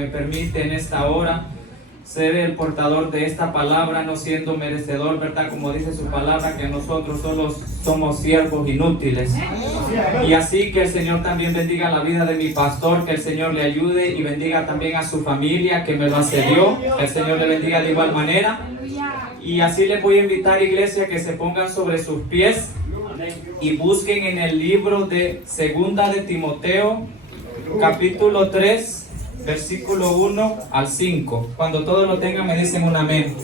Me permite en esta hora ser el portador de esta palabra, no siendo merecedor, ¿verdad? Como dice su palabra, que nosotros solo somos siervos inútiles. Y así que el Señor también bendiga la vida de mi pastor, que el Señor le ayude y bendiga también a su familia que me lo accedió, que el Señor le bendiga de igual manera. Y así les voy a invitar, iglesia, que se pongan sobre sus pies y busquen en el libro de Segunda de Timoteo, capítulo 3, versículo 1 al 5. Cuando todos lo tengan me dicen un amén.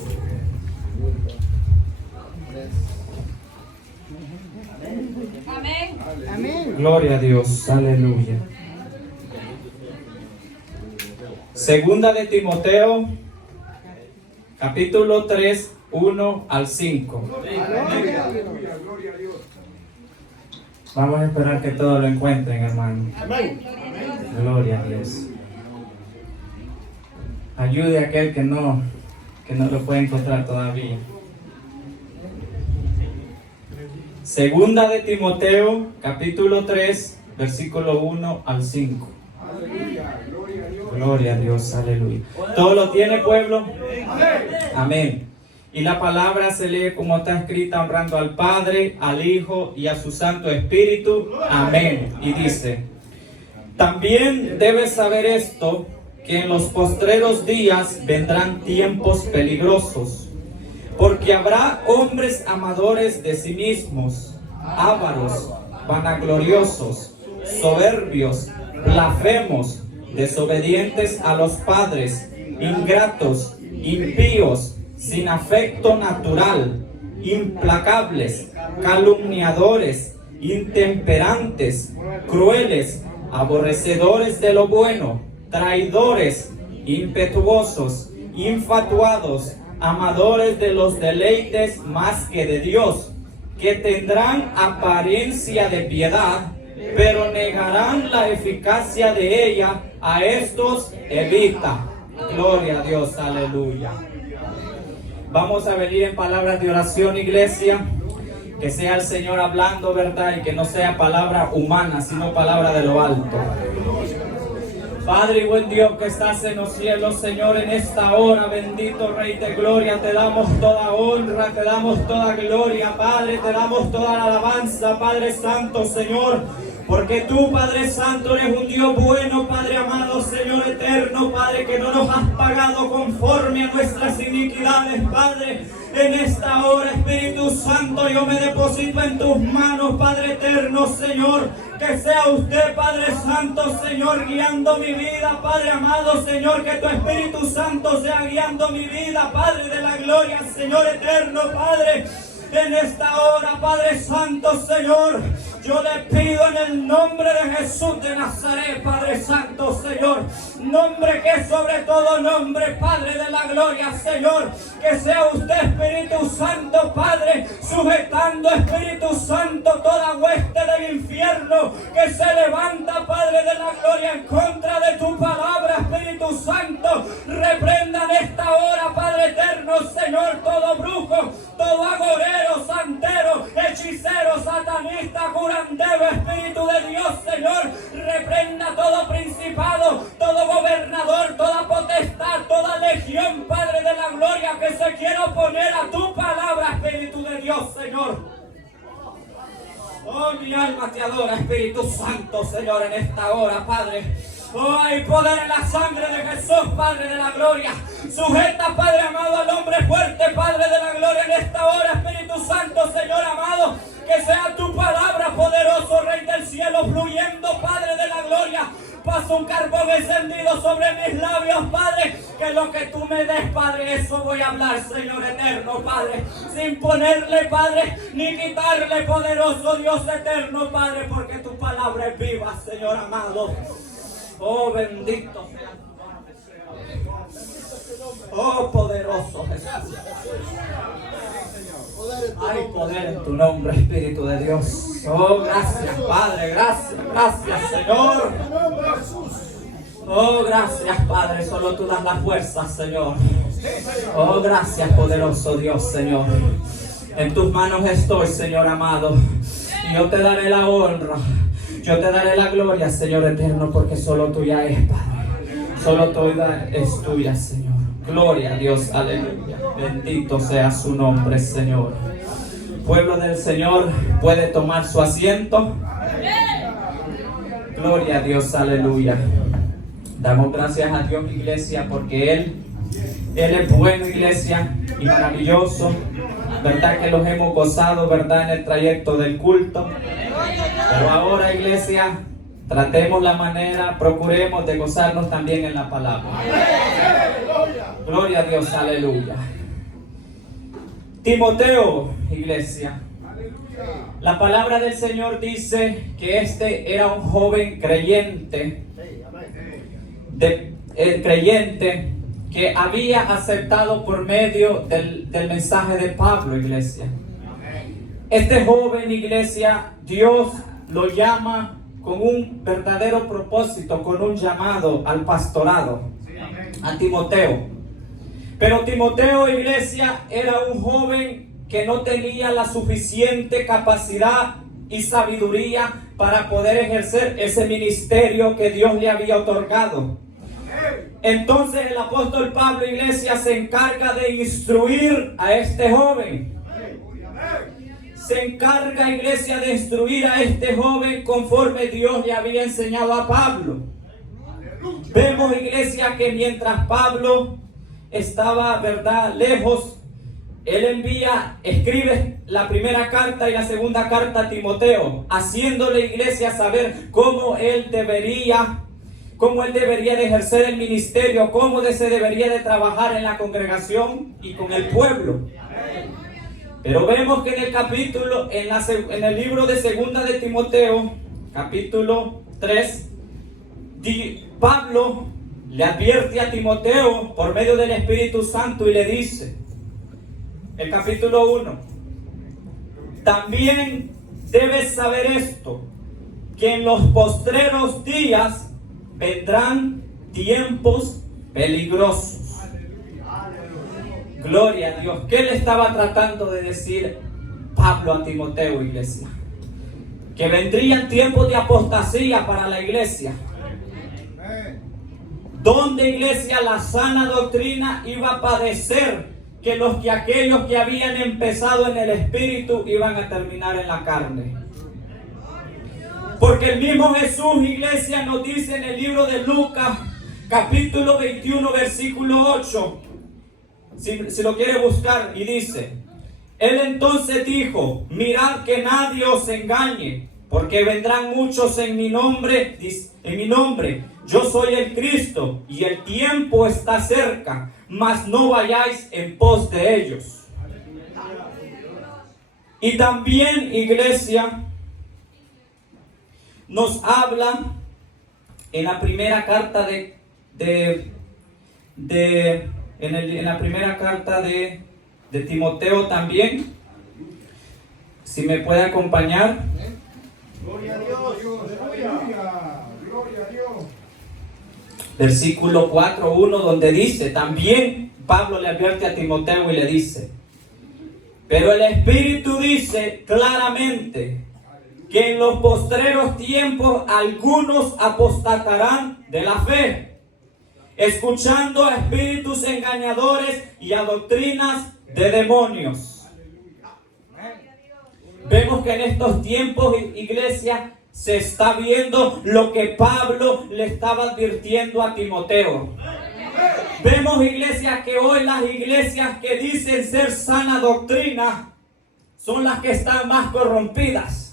Amén. Amén. Gloria a Dios, aleluya. Segunda de Timoteo, capítulo 3, 1 al 5. Vamos a esperar que todos lo encuentren, hermano. Amén. Gloria a Dios. Ayude a aquel que no lo puede encontrar todavía. Segunda de Timoteo, capítulo 3, versículo 1 al 5. Gloria a Dios, aleluya. ¿Todo lo tiene, pueblo? Amén. Y la palabra se lee como está escrita, honrando al Padre, al Hijo y a su Santo Espíritu. Amén. Y dice: también debes saber esto, que en los postreros días vendrán tiempos peligrosos, porque habrá hombres amadores de sí mismos, ávaros, vanagloriosos, soberbios, blasfemos, desobedientes a los padres, ingratos, impíos, sin afecto natural, implacables, calumniadores, intemperantes, crueles, aborrecedores de lo bueno, traidores, impetuosos, infatuados, amadores de los deleites más que de Dios, que tendrán apariencia de piedad, pero negarán la eficacia de ella. A estos evita. Gloria a Dios, aleluya. Vamos a venir en palabras de oración, iglesia. Que sea el Señor hablando, ¿verdad? Y que no sea palabra humana, sino palabra de lo alto. Padre y buen Dios que estás en los cielos, Señor, en esta hora, bendito Rey de Gloria, te damos toda honra, te damos toda gloria, Padre, te damos toda la alabanza, Padre Santo, Señor, porque tú, Padre Santo, eres un Dios bueno, Padre amado, Señor eterno, Padre, que no nos has pagado conforme a nuestras iniquidades, Padre. En esta hora, Espíritu Santo, yo me deposito en tus manos, Padre eterno, Señor. Que sea usted, Padre Santo, Señor, guiando mi vida, Padre amado, Señor. Que tu Espíritu Santo sea guiando mi vida, Padre de la gloria, Señor eterno, Padre. En esta hora, Padre Santo, Señor, yo le pido en el nombre de Jesús de Nazaret, Padre Santo, Señor, nombre que es sobre todo nombre, Padre de la gloria, Señor, que sea usted, Espíritu Santo, Padre, sujetando, Espíritu Santo, toda hueste del infierno que se levanta, Padre de la gloria, en contra de tu palabra, Espíritu Santo. Reprenda en esta hora, Padre eterno, Señor, todo brujo, todo agorero, santero, hechicero, satanista, curandero, Espíritu de Dios, Señor, reprenda todo principado, todo gobernador, toda potestad, toda legión, Padre de la gloria, que se quiera oponer a tu palabra, Espíritu de Dios, Señor. Oh, mi alma te adora, Espíritu Santo, Señor, en esta hora, Padre. Oh, hay poder en la sangre de Jesús, Padre de la gloria. Sujeta, Padre amado, al hombre fuerte, Padre de la gloria, en esta hora, Espíritu Santo, Señor amado. Que sea tu palabra, poderoso Rey del cielo, fluyendo, Padre de la gloria. Paso un carbón encendido sobre mis labios, Padre. Que lo que tú me des, Padre, eso voy a hablar, Señor eterno, Padre. Sin ponerle, Padre, ni quitarle, poderoso Dios eterno, Padre. Porque tu palabra es viva, Señor amado. Oh, bendito sea tu nombre, Señor. Oh, poderoso Jesús. Hay poder en tu nombre, Espíritu de Dios. Oh, gracias, Padre, gracias, Señor. Oh, gracias, Padre, solo tú das la fuerza, Señor. Oh, gracias, poderoso Dios, Señor. En tus manos estoy, Señor amado. Y yo te daré la honra. Yo te daré la gloria, Señor eterno, porque solo tuya es, Padre. Solo toda es tuya, Señor. Gloria a Dios, aleluya. Bendito sea su nombre, Señor. Pueblo del Señor, puede tomar su asiento. Gloria a Dios, aleluya. Damos gracias a Dios, iglesia, porque Él es bueno, iglesia, y maravilloso. Verdad que los hemos gozado, verdad, en el trayecto del culto. Pero ahora, iglesia, tratemos la manera, procuremos de gozarnos también en la palabra. Gloria a Dios, aleluya. Timoteo, iglesia. La palabra del Señor dice que este era un joven creyente, creyente que había aceptado por medio del mensaje de Pablo, iglesia. Este joven, iglesia, Dios lo llama con un verdadero propósito, con un llamado al pastorado, a Timoteo. Pero Timoteo, iglesia, era un joven que no tenía la suficiente capacidad y sabiduría para poder ejercer ese ministerio que Dios le había otorgado. Entonces el apóstol Pablo, iglesia, se encarga de instruir a este joven. Se encarga, iglesia, de instruir a este joven conforme Dios le había enseñado a Pablo. Vemos, iglesia, que mientras Pablo estaba, verdad, lejos, él escribe la primera carta y la segunda carta a Timoteo, haciéndole, iglesia, saber cómo él debería de ejercer el ministerio, cómo se debería de trabajar en la congregación y con el pueblo. Pero vemos que en el capítulo, en el libro de segunda de Timoteo, capítulo 3, Pablo le advierte a Timoteo por medio del Espíritu Santo y le dice, el capítulo 1, también debes saber esto, que en los postreros días vendrán tiempos peligrosos. Gloria a Dios. ¿Qué le estaba tratando de decir Pablo a Timoteo, iglesia? Que vendrían tiempos de apostasía para la iglesia. Donde, iglesia, la sana doctrina iba a padecer que aquellos que habían empezado en el espíritu iban a terminar en la carne. Porque el mismo Jesús, iglesia, nos dice en el libro de Lucas, capítulo 21, versículo 8, si lo quiere buscar, y dice, Él entonces dijo, mirad que nadie os engañe, porque vendrán muchos en mi nombre, yo soy el Cristo, y el tiempo está cerca, mas no vayáis en pos de ellos. Y también, iglesia, nos habla en la primera carta en la primera carta de Timoteo también. Si me puede acompañar. Gloria a Dios. Gloria a Dios. Versículo 4:1, donde dice, también Pablo le advierte a Timoteo y le dice, pero el Espíritu dice claramente que en los postreros tiempos algunos apostatarán de la fe, escuchando a espíritus engañadores y a doctrinas de demonios. Vemos que en estos tiempos, iglesia, se está viendo lo que Pablo le estaba advirtiendo a Timoteo. Vemos, iglesia, que hoy las iglesias que dicen ser sana doctrina son las que están más corrompidas.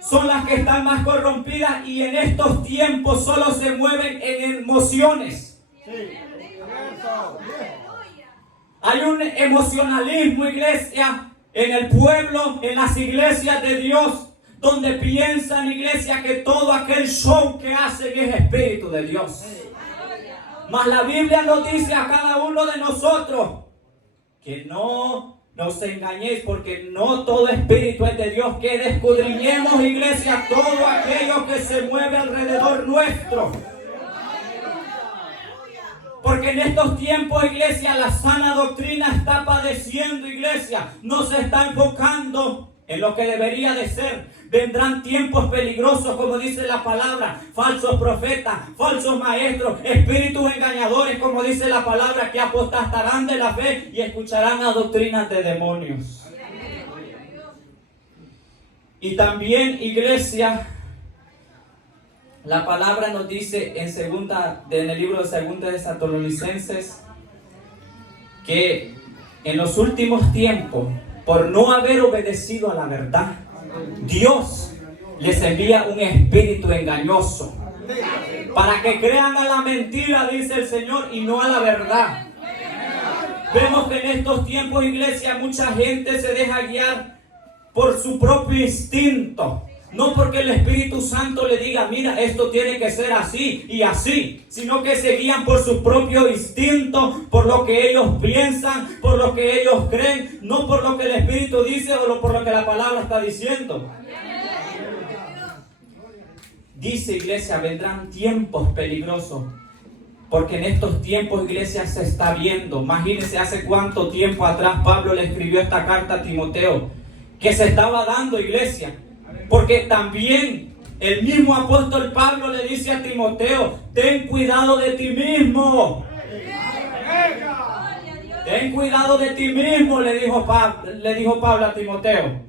Son las que están más corrompidas y en estos tiempos solo se mueven en emociones. Hay un emocionalismo, iglesia, en el pueblo, en las iglesias de Dios, donde piensan, iglesia, que todo aquel show que hacen es espíritu de Dios. Mas la Biblia nos dice a cada uno de nosotros que no nos engañéis, porque no todo espíritu es de Dios, que descudriñemos, iglesia, todo aquello que se mueve alrededor nuestro. Porque en estos tiempos, iglesia, la sana doctrina está padeciendo, iglesia, no se está enfocando en lo que debería de ser. Vendrán tiempos peligrosos, como dice la palabra, falsos profetas, falsos maestros, espíritus engañadores, como dice la palabra, que apostatarán de la fe y escucharán a doctrinas de demonios. Y también, iglesia, la palabra nos dice en el libro de Segunda de Tesalonicenses que en los últimos tiempos, por no haber obedecido a la verdad, Dios les envía un espíritu engañoso para que crean a la mentira, dice el Señor, y no a la verdad. Vemos que en estos tiempos, iglesia, mucha gente se deja guiar por su propio instinto. No porque el Espíritu Santo le diga, mira, esto tiene que ser así y así, sino que se guían por su propio instinto, por lo que ellos piensan, por lo que ellos creen, no por lo que el Espíritu dice o por lo que la palabra está diciendo. Dice, iglesia, vendrán tiempos peligrosos, porque en estos tiempos, iglesia, se está viendo. Imagínense hace cuánto tiempo atrás Pablo le escribió esta carta a Timoteo, que se estaba dando, iglesia. Porque también el mismo apóstol Pablo le dice a Timoteo, ten cuidado de ti mismo. Ten cuidado de ti mismo, le dijo Pablo a Timoteo.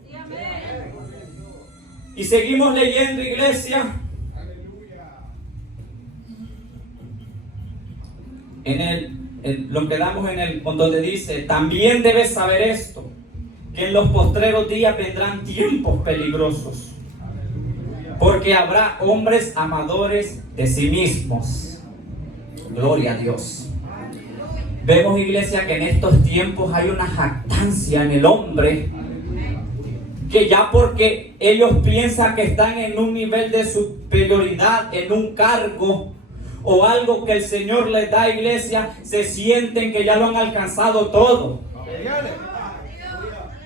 Y seguimos leyendo, iglesia. Lo quedamos donde dice, también debes saber esto, que en los postreros días vendrán tiempos peligrosos, porque habrá hombres amadores de sí mismos. Gloria a Dios. Vemos, iglesia, que en estos tiempos hay una jactancia en el hombre, que ya porque ellos piensan que están en un nivel de superioridad, en un cargo o algo que el Señor les da, iglesia, se sienten que ya lo han alcanzado todo.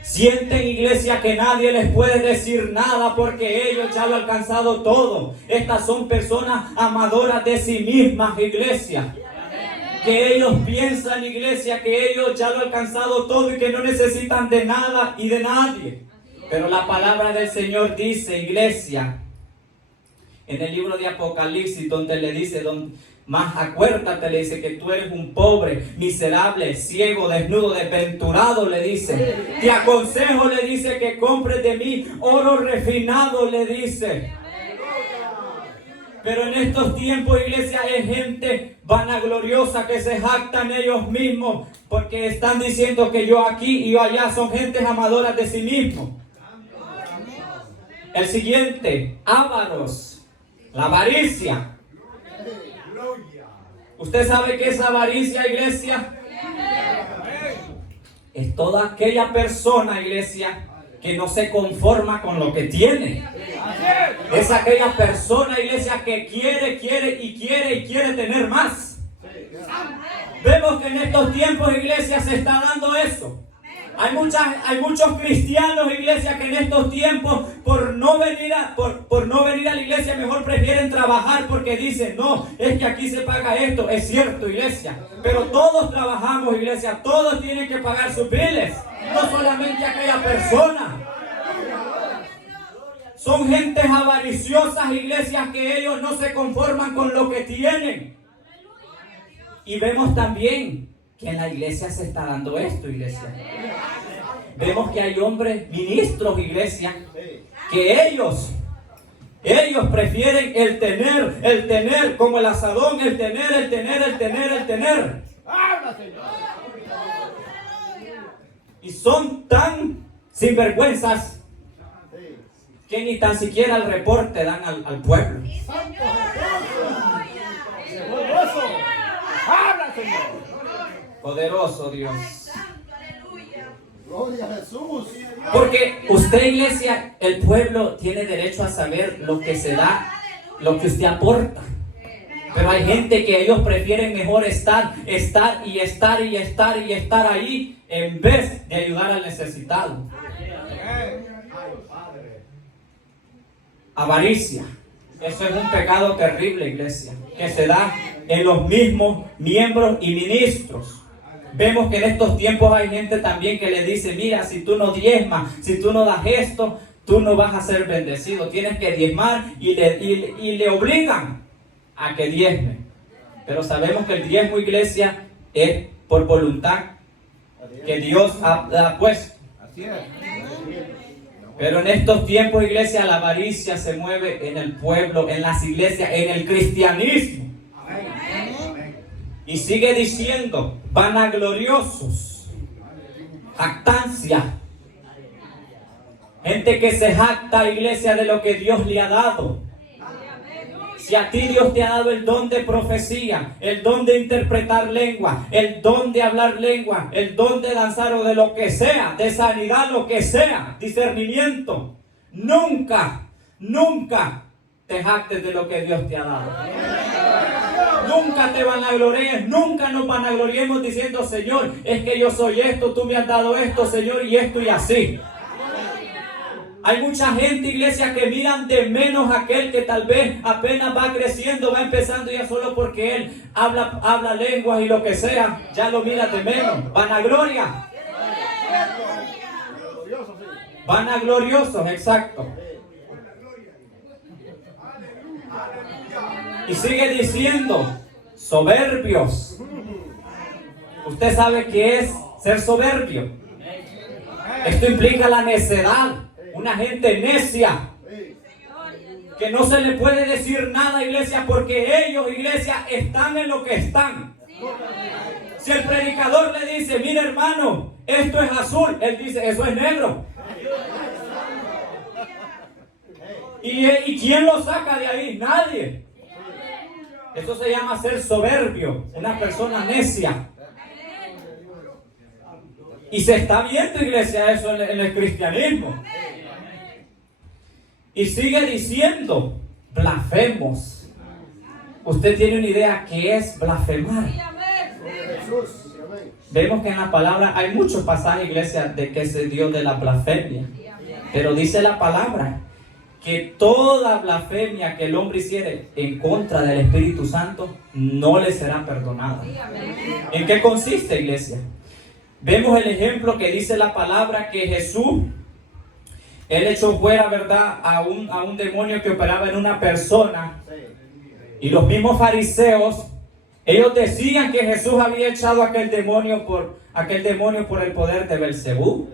Sienten, iglesia, que nadie les puede decir nada porque ellos ya lo han alcanzado todo. Estas son personas amadoras de sí mismas, iglesia. Que ellos piensan, iglesia, que ellos ya lo han alcanzado todo y que no necesitan de nada y de nadie. Pero la palabra del Señor dice, iglesia, en el libro de Apocalipsis, donde le dice, más acuérdate, le dice, que tú eres un pobre, miserable, ciego, desnudo, desventurado, le dice. Te aconsejo, le dice, que compres de mí oro refinado, le dice. Pero en estos tiempos, iglesia, hay gente vanagloriosa que se jactan ellos mismos porque están diciendo que yo aquí y yo allá. Son gentes amadoras de sí mismos. El siguiente, ávaros, la avaricia. ¿Usted sabe qué es avaricia, iglesia? Es toda aquella persona, iglesia, que no se conforma con lo que tiene. Es aquella persona, iglesia, que quiere tener más. Vemos que en estos tiempos, iglesia, se está dando eso. Hay muchos cristianos, iglesia, que en estos tiempos, por no venir a la iglesia, mejor prefieren trabajar porque dicen, no, es que aquí se paga esto. Es cierto, iglesia, pero todos trabajamos, iglesia, todos tienen que pagar sus biles, no solamente aquella persona. Son gentes avariciosas, iglesias, que ellos no se conforman con lo que tienen. Y vemos también que en la iglesia se está dando esto, iglesia. Vemos que hay hombres ministros, iglesia, que ellos prefieren el tener, como el asadón, el tener. Y son tan sinvergüenzas que ni tan siquiera el reporte dan al pueblo. Poderoso Dios. Gloria a Jesús. Porque usted, iglesia, el pueblo tiene derecho a saber lo que se da, lo que usted aporta. Pero hay gente que ellos prefieren mejor estar ahí en vez de ayudar al necesitado. Avaricia. Eso es un pecado terrible, iglesia, que se da en los mismos miembros y ministros. Vemos que en estos tiempos hay gente también que le dice, mira, si tú no diezmas, si tú no das esto, tú no vas a ser bendecido. Tienes que diezmar y le obligan a que diezme. Pero sabemos que el diezmo, iglesia, es por voluntad que Dios ha puesto. Pero en estos tiempos, iglesia, la avaricia se mueve en el pueblo, en las iglesias, en el cristianismo. Y sigue diciendo, vanagloriosos, jactancia. Gente que se jacta, iglesia, de lo que Dios le ha dado. Si a ti Dios te ha dado el don de profecía, el don de interpretar lengua, el don de hablar lengua, el don de danzar o de lo que sea, de sanidad, lo que sea, discernimiento, nunca te jactes de lo que Dios te ha dado. Nunca te vanaglories, nunca nos vanagloriemos diciendo, Señor, es que yo soy esto, tú me has dado esto, Señor, y esto y así. Hay mucha gente, iglesia, que miran de menos a aquel que tal vez apenas va creciendo, va empezando ya solo porque él habla lenguas y lo que sea, ya lo mira de menos. Vanagloria. Vanagloriosos, exacto. Y sigue diciendo, soberbios. Usted sabe qué es ser soberbio. Esto implica la necedad. Una gente necia, que no se le puede decir nada, iglesia, porque ellos, iglesia, están en lo que están. Si el predicador le dice, mira hermano, esto es azul, él dice, eso es negro. ¿Y quién lo saca de ahí? Nadie. Eso se llama ser soberbio, una persona necia. Y se está viendo, iglesia, eso en el cristianismo. Y sigue diciendo, blasfemos. ¿Usted tiene una idea qué es blasfemar? Vemos que en la palabra hay muchos pasajes, iglesia, de que se dio de la blasfemia. Pero dice la palabra que toda blasfemia que el hombre hiciere en contra del Espíritu Santo no le será perdonada. ¿En qué consiste, iglesia? Vemos el ejemplo que dice la palabra que Jesús, él echó fuera, ¿verdad?, a un demonio que operaba en una persona. Y los mismos fariseos, ellos decían que Jesús había echado aquel demonio por el poder de Belcebú.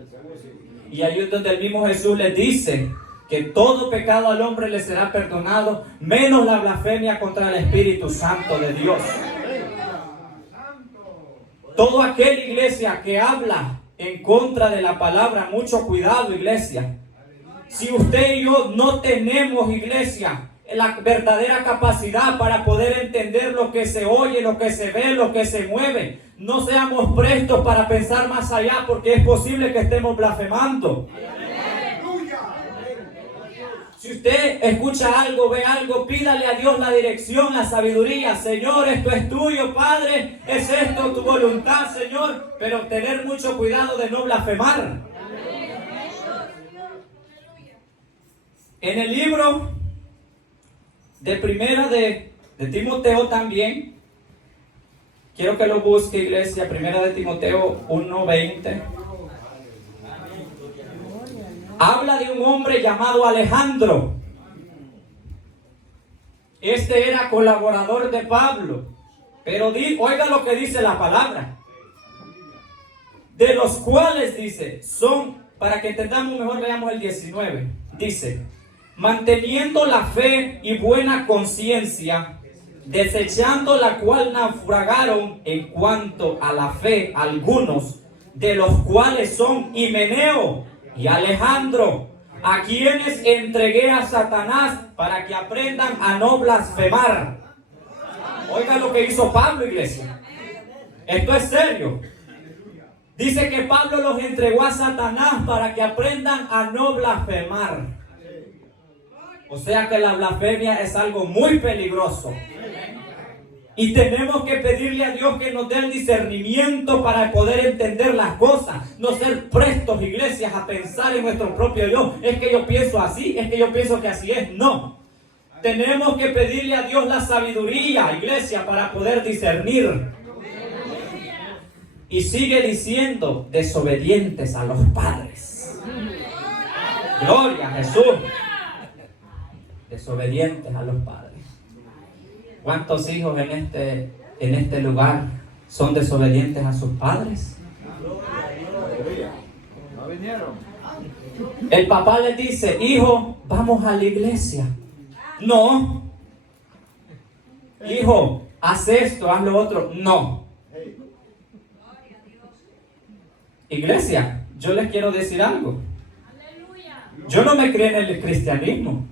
Y ahí es donde el mismo Jesús les dice que todo pecado al hombre le será perdonado, menos la blasfemia contra el Espíritu Santo de Dios. Todo aquel, iglesia, que habla en contra de la palabra, mucho cuidado, iglesia. Si usted y yo no tenemos, iglesia, la verdadera capacidad para poder entender lo que se oye, lo que se ve, lo que se mueve, no seamos prestos para pensar más allá, porque es posible que estemos blasfemando. Si usted escucha algo, ve algo, pídale a Dios la dirección, la sabiduría. Señor, esto es tuyo, Padre, es esto tu voluntad, Señor, pero tener mucho cuidado de no blasfemar. En el libro de primera de Timoteo también, quiero que lo busque, iglesia, primera de Timoteo 1:20. Habla de un hombre llamado Alejandro. Este era colaborador de Pablo. Pero oiga lo que dice la palabra. De los cuales dice, son, para que entendamos mejor, veamos el 19. Dice, manteniendo la fe y buena conciencia, desechando la cual naufragaron en cuanto a la fe algunos, de los cuales son Himeneo y Alejandro, a quienes entregué a Satanás para que aprendan a no blasfemar. Oiga lo que hizo Pablo, iglesia. Esto es serio. Dice que Pablo los entregó a Satanás para que aprendan a no blasfemar. O sea que la blasfemia es algo muy peligroso. Y tenemos que pedirle a Dios que nos dé el discernimiento para poder entender las cosas. No ser prestos, iglesias, a pensar en nuestro propio yo. Es que yo pienso así, es que yo pienso que así es. No. Tenemos que pedirle a Dios la sabiduría, iglesia, para poder discernir. Y sigue diciendo, desobedientes a los padres. Gloria a Jesús. Desobedientes a los padres. ¿Cuántos hijos en este lugar son desobedientes a sus padres? El papá les dice, hijo, vamos a la iglesia. No. Hijo, haz esto, haz lo otro. No. Iglesia, yo les quiero decir algo. Yo no me crié en el cristianismo.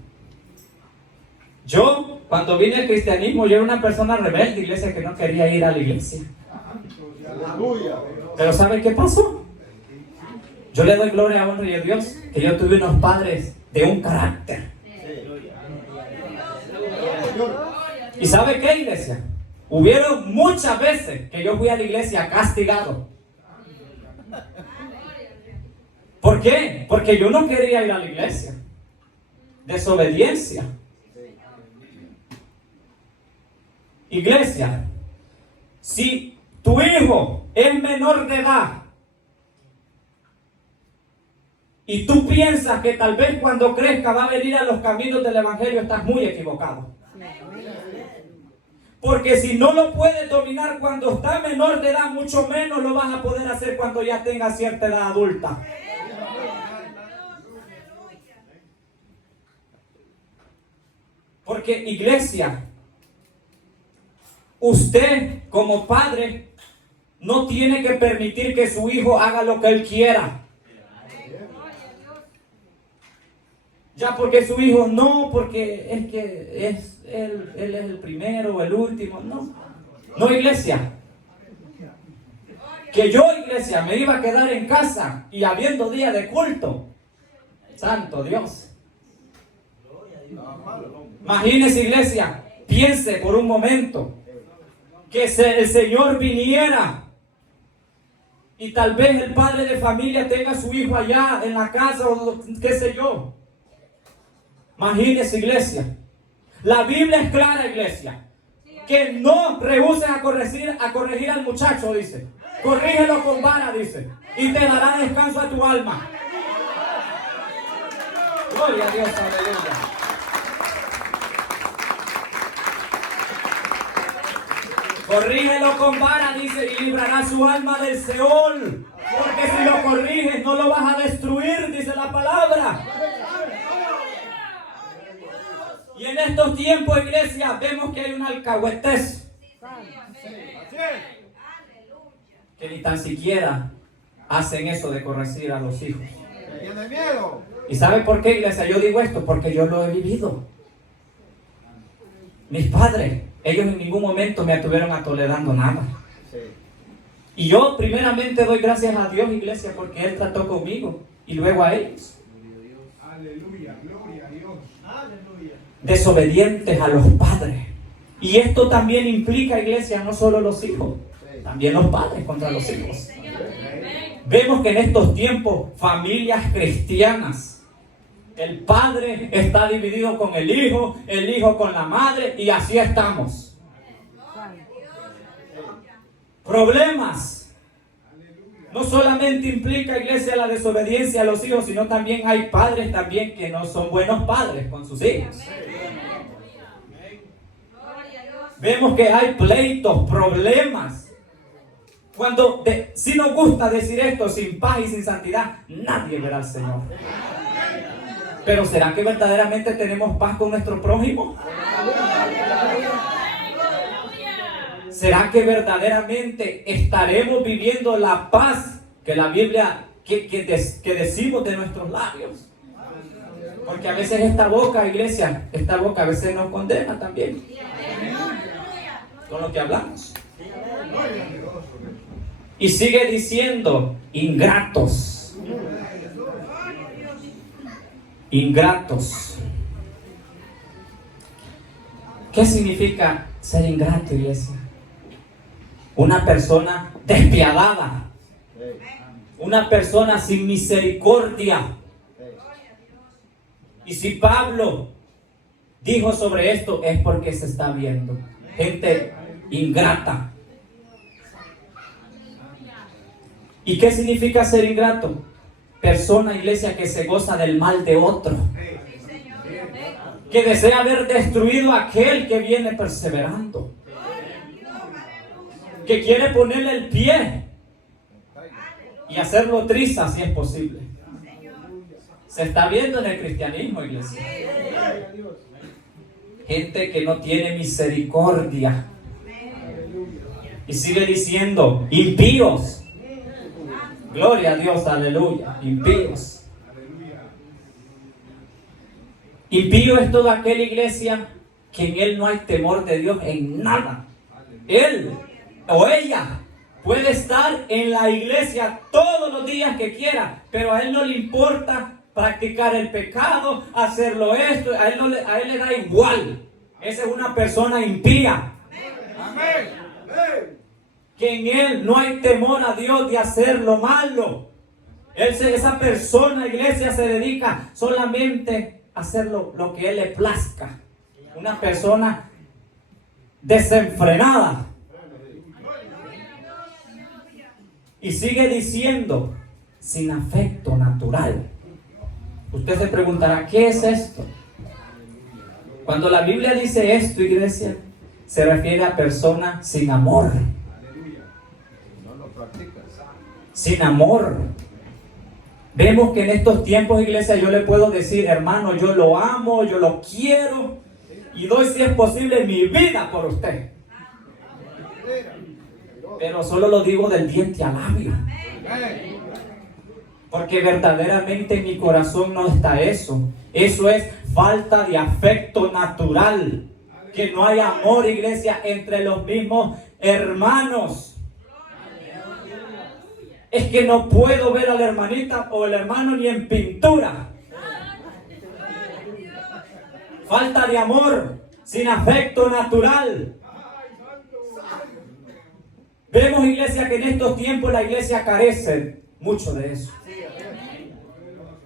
Yo, cuando vine al cristianismo, yo era una persona rebelde, iglesia, que no quería ir a la iglesia. Pero ¿saben qué pasó? Yo le doy gloria a honra y a Dios que yo tuve unos padres de un carácter. ¿Y sabe qué, iglesia? Hubieron muchas veces que yo fui a la iglesia castigado. ¿Por qué? Porque yo no quería ir a la iglesia. Desobediencia. Iglesia, si tu hijo es menor de edad y tú piensas que tal vez cuando crezca va a venir a los caminos del evangelio, estás muy equivocado. Porque si no lo puedes dominar cuando está menor de edad, mucho menos lo vas a poder hacer cuando ya tenga cierta edad adulta. Porque, iglesia, usted como padre no tiene que permitir que su hijo haga lo que él quiera. Ya porque su hijo no, porque es que él es el primero o el último. No, iglesia. Que yo, iglesia, me iba a quedar en casa y habiendo día de culto. Santo Dios. Imagínese, iglesia, piense por un momento que el Señor viniera y tal vez el padre de familia tenga a su hijo allá en la casa o qué sé yo. Imagínese, iglesia. La Biblia es clara, iglesia, que no rehusen a corregir al muchacho, dice. Corrígelo con vara, dice, y te dará descanso a tu alma. Gloria a Dios, aleluya. Corrígelo con vara, dice, y librará su alma del Seol. Porque si lo corriges, no lo vas a destruir, dice la palabra. Y en estos tiempos, iglesia, vemos que hay un alcahuetez que ni tan siquiera hacen eso de corregir a los hijos. ¿Y sabe por qué, iglesia? Yo digo esto porque yo lo he vivido. Mis padres, ellos en ningún momento me estuvieron tolerando nada. Y yo primeramente doy gracias a Dios, iglesia, porque Él trató conmigo y luego a ellos. Aleluya, gloria a Dios. Aleluya. Desobedientes a los padres. Y esto también implica, iglesia, no solo los hijos, también los padres contra los hijos. Vemos que en estos tiempos, familias cristianas, el padre está dividido con el hijo con la madre, y así estamos. Problemas. No solamente implica, iglesia, la desobediencia a los hijos, sino también hay padres también que no son buenos padres con sus hijos. Vemos que hay pleitos, problemas. Cuando si nos gusta decir esto, sin paz y sin santidad, nadie verá al Señor. Pero ¿será que verdaderamente tenemos paz con nuestro prójimo? ¿Será que verdaderamente estaremos viviendo la paz que la Biblia que decimos de nuestros labios? Porque a veces esta boca, iglesia, esta boca a veces nos condena también con lo que hablamos. Y sigue diciendo, ingratos. Ingratos. ¿Qué significa ser ingrato, iglesia? Una persona despiadada. Una persona sin misericordia. Y si Pablo dijo sobre esto, es porque se está viendo gente ingrata. ¿Y qué significa ser ingrato? Persona, iglesia, que se goza del mal de otro, que desea ver destruido a aquel que viene perseverando, que quiere ponerle el pie y hacerlo trizas si es posible. Se está viendo en el cristianismo, iglesia. Gente que no tiene misericordia. Y sigue diciendo, impíos. Gloria a Dios, aleluya. Impíos. Impío es toda aquella, iglesia, que en él no hay temor de Dios en nada. Él o ella puede estar en la iglesia todos los días que quiera, pero a él no le importa practicar el pecado, hacerlo esto, a él le da igual. Esa es una persona impía. Que en él no hay temor a Dios de hacer lo malo. Esa persona, iglesia, se dedica solamente a hacer lo que él le plazca. Una persona desenfrenada. Y sigue diciendo, sin afecto natural. Usted se preguntará, ¿qué es esto? Cuando la Biblia dice esto, iglesia, se refiere a personas sin amor. Sin amor. Vemos que en estos tiempos, iglesia, yo le puedo decir, hermano, yo lo amo, yo lo quiero y doy, si es posible, mi vida por usted. Pero solo lo digo del diente al labio. Porque verdaderamente en mi corazón no está eso. Eso es falta de afecto natural. Que no hay amor, iglesia, entre los mismos hermanos. Es que no puedo ver a la hermanita o el hermano ni en pintura. Falta de amor, sin afecto natural. Vemos, iglesia, que en estos tiempos la iglesia carece mucho de eso.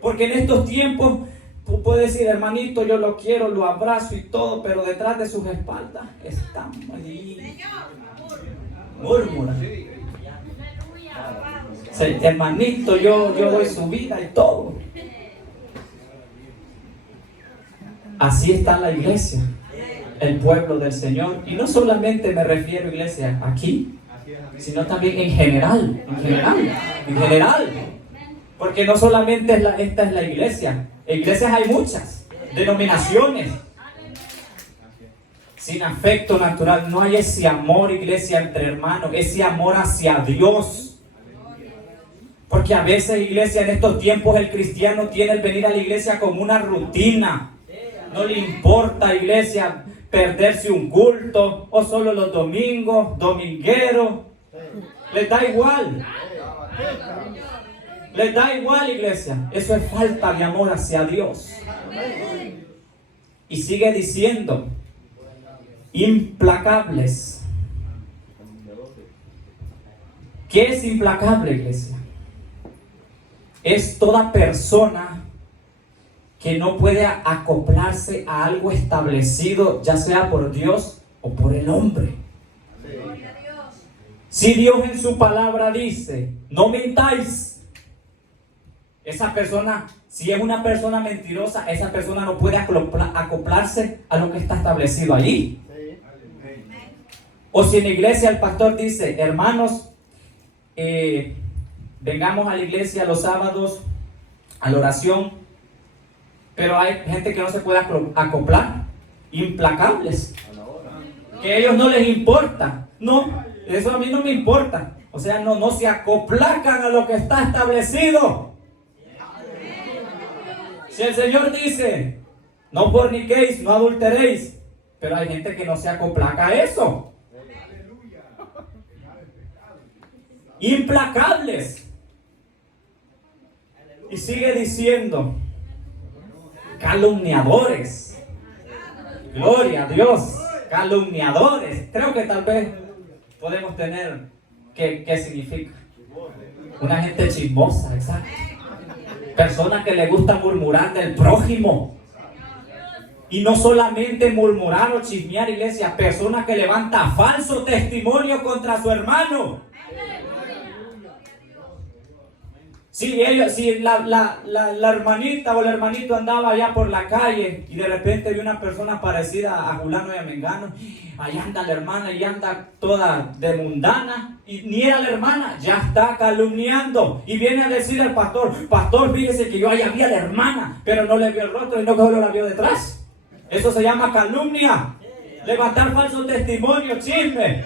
Porque en estos tiempos tú puedes decir, hermanito, yo lo quiero, lo abrazo y todo, pero detrás de sus espaldas están allí. Murmuran. Hermanito, yo doy su vida y todo. Así está la iglesia, el pueblo del Señor. Y no solamente me refiero, iglesia, aquí, sino también en general. Porque no solamente esta es la iglesia. Iglesias hay muchas, denominaciones. Sin afecto natural, no hay ese amor, iglesia, entre hermanos, ese amor hacia Dios. Porque a veces, iglesia, en estos tiempos el cristiano tiene el venir a la iglesia como una rutina. No le importa, iglesia, perderse un culto o solo los domingos, domingueros. Les da igual. Les da igual, iglesia. Eso es falta de amor hacia Dios. Y sigue diciendo, implacables. ¿Qué es implacable, iglesia? Es toda persona que no puede acoplarse a algo establecido, ya sea por Dios o por el hombre. Si Dios en su palabra dice, no mintáis, esa persona, si es una persona mentirosa, esa persona no puede acoplarse a lo que está establecido allí. O si en la iglesia el pastor dice, hermanos, vengamos a la iglesia los sábados a la oración, pero hay gente que no se puede acoplar, implacables, que a ellos no les importa. No, eso a mí no me importa. O sea, no se acoplacan a lo que está establecido. Si el Señor dice, no forniquéis, no adulteréis, pero hay gente que no se acoplaca a eso. Implacables. Y sigue diciendo, calumniadores. Gloria a Dios. Calumniadores. Creo que tal vez podemos tener ¿qué significa? Una gente chismosa, exacto. Personas que le gusta murmurar del prójimo. Y no solamente murmurar o chismear, iglesia, personas que levantan falso testimonio contra su hermano. Si la hermanita o el hermanito andaba allá por la calle y de repente vio una persona parecida a Julano y a Mengano, allá anda la hermana y anda toda de mundana, y ni era la hermana, ya está calumniando. Y viene a decir al pastor: pastor, fíjese que yo allá vi a la hermana, pero no le vio el rostro y no solo la vio detrás. Eso se llama calumnia, levantar falso testimonio, chisme.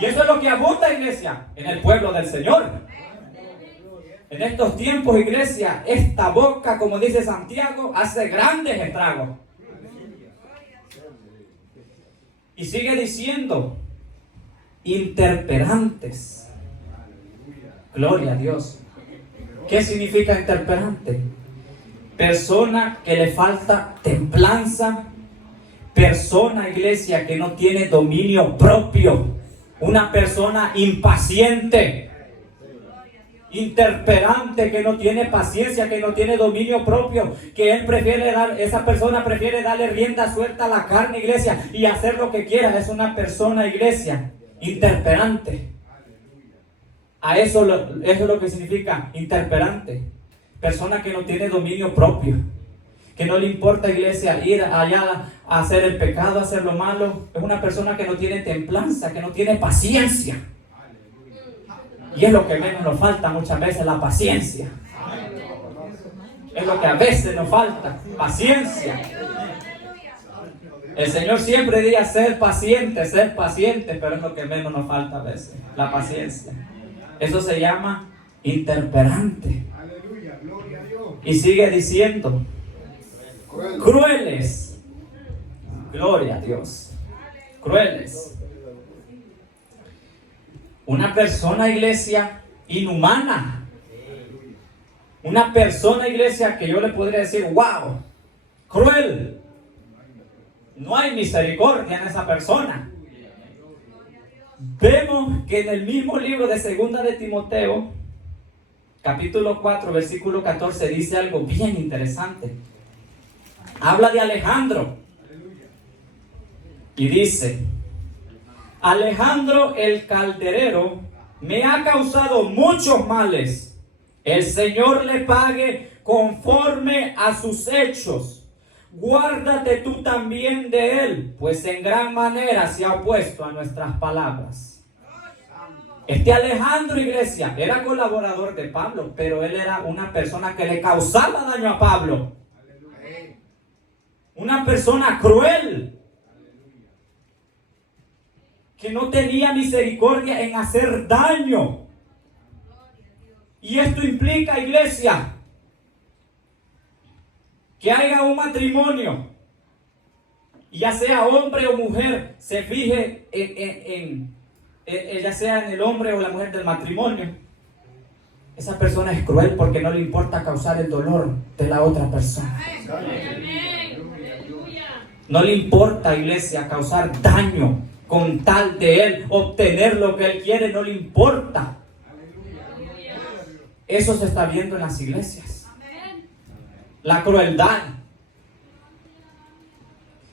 Y eso es lo que abunda, iglesia, en el pueblo del Señor. En estos tiempos, iglesia, esta boca, como dice Santiago, hace grandes estragos. Y sigue diciendo: interperantes. Gloria a Dios. ¿Qué significa interperante? Persona que le falta templanza. Persona, iglesia, que no tiene dominio propio. Una persona impaciente. Interperante, que no tiene paciencia, que no tiene dominio propio, que esa persona prefiere darle rienda suelta a la carne, iglesia, y hacer lo que quiera. Es una persona, iglesia, interperante. Eso es lo que significa interperante. Persona que no tiene dominio propio, que no le importa, iglesia, ir allá a hacer el pecado, a hacer lo malo. Es una persona que no tiene templanza, que no tiene paciencia. Y es lo que menos nos falta muchas veces, la paciencia. Es lo que a veces nos falta, paciencia. El Señor siempre dice ser paciente, pero es lo que menos nos falta a veces, la paciencia. Eso se llama interperante. Y sigue diciendo: crueles. Gloria a Dios. Crueles. Una persona, iglesia, inhumana. Una persona, iglesia, que yo le podría decir: wow, cruel. No hay misericordia en esa persona. Vemos que en el mismo libro de Segunda de Timoteo, capítulo 4, versículo 14, dice algo bien interesante. Habla de Alejandro. Y dice: Alejandro el calderero me ha causado muchos males. El Señor le pague conforme a sus hechos. Guárdate tú también de él, pues en gran manera se ha opuesto a nuestras palabras. Este Alejandro, iglesia, era colaborador de Pablo, pero él era una persona que le causaba daño a Pablo. Una persona cruel, que no tenía misericordia en hacer daño. Y esto implica, iglesia, que haya un matrimonio, ya sea hombre o mujer, se fije ya sea en el hombre o la mujer del matrimonio. Esa persona es cruel porque no le importa causar el dolor de la otra persona. No le importa, iglesia, causar daño con tal de él obtener lo que él quiere, no le importa. Eso se está viendo en las iglesias. La crueldad.